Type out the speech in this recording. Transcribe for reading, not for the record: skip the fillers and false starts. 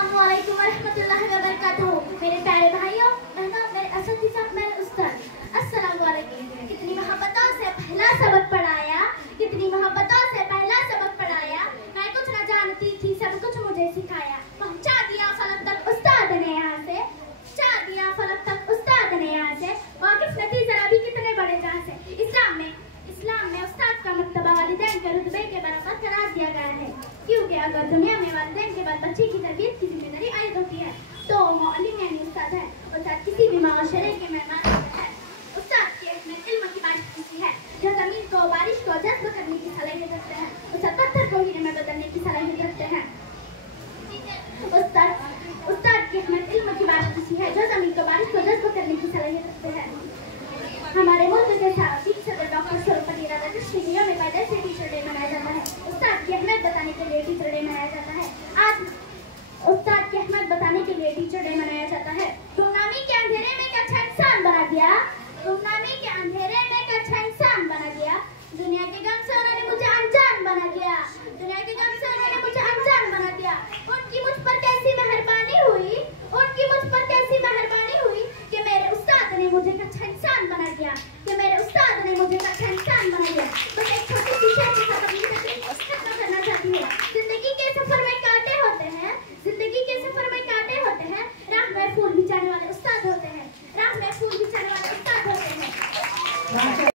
अस्सलामुअलैकुम वरहमतुल्लाहि वबरकातुहू। मेरे प्यारे भाइयों बहनों, मेरे असतिज़ा, मेरे उस्ताद, अस्सलामुअलैकुम। कितनी मोहब्बतों से पहला सबक पढ़ाया, कितनी मोहब्बतों से पहला सबक पढ़ाया। मैं कुछ न जानती थी, सब कुछ मुझे सिखाया। पहुंचा दिया फलक तक उस्ताद ने यहाँ से, पहुंचा दिया फलक तक उस्ताद ने यहाँ से। वाकिफ नती जरा भी कितने बड़े जहाँ से। इस्लाम में उस्ताद का मर्तबा वालिदैन के रुतबे के बराबर करार दिया गया है, क्योंकि अगर दुनिया में वालिदैन के बाद बच्चे की तरबियत की जिम्मेदारी आयद होती है तो मौलिम यानी उस्ताद है। उस्ताद किसी भी माशरे के मेहमान